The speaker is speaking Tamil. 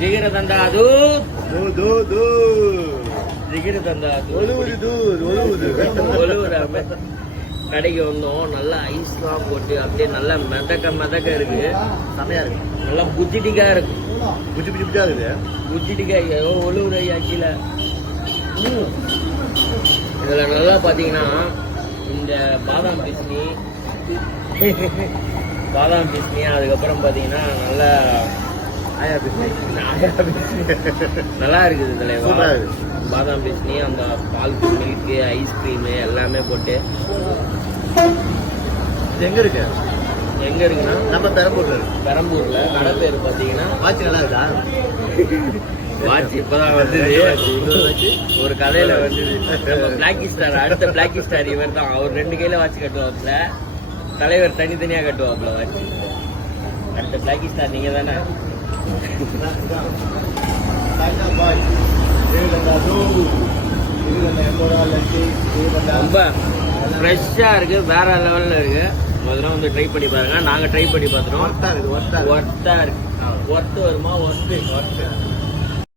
ಜಿಗಿರ ತಂದ ಅದು ಜಿಗಿರ ತಂದ கடைக்கு வந்தோம். நல்லா ஐஸ்லாம் போட்டு அப்படியே நல்லா மிதக்க இருக்கு. செமையா இருக்கு. நல்லா புஜிட்டிக்கா இருக்கு. புஜிட்டிக்கா இருக்கு. புஜிட்டிக்கா ஒழுவுற கீழே. இதுல நல்லா பாத்தீங்கன்னா இந்த பாதாம் பிஸ்னி அதுக்கப்புறம் பாத்தீங்கன்னா நல்லா நல்லா இருக்குது இதுல. பாதாம் பிஸ்னி அந்த பால் மில்க்கு ஐஸ்கிரீமு எல்லாமே போட்டு. எங்க இருக்குன்னா நம்ம பெரம்பூர்ல கடை பேர் பாத்தீங்கன்னா வாட்ச். நல்லா இருக்கா வாட்ச்? இப்பதான் வந்தது. ஒரு கதையில வந்தது. பிளாக்கி ஸ்டார், அடுத்த பிளாக்கி ஸ்டார் இவர் தான். அவர் 2 கையில வாட்ச் கட்டுவாப்ல, தலைவர் தனித்தனியா கட்டுவாப்ல வாட்ச். அடுத்த பிளாக்கி ஸ்டார் நீங்க தானே? ரொம்ப ஃப்ரெஷ்ஷா இருக்கு, வேற லெவல்ல இருக்கு. முதல்ல வந்து ட்ரை பண்ணி பாருங்க. நாங்க ட்ரை பண்ணி பார்த்துட்டோம். ஒர்த்தா இருக்கு. ஒர்த்து வருமா? ஒர்த்து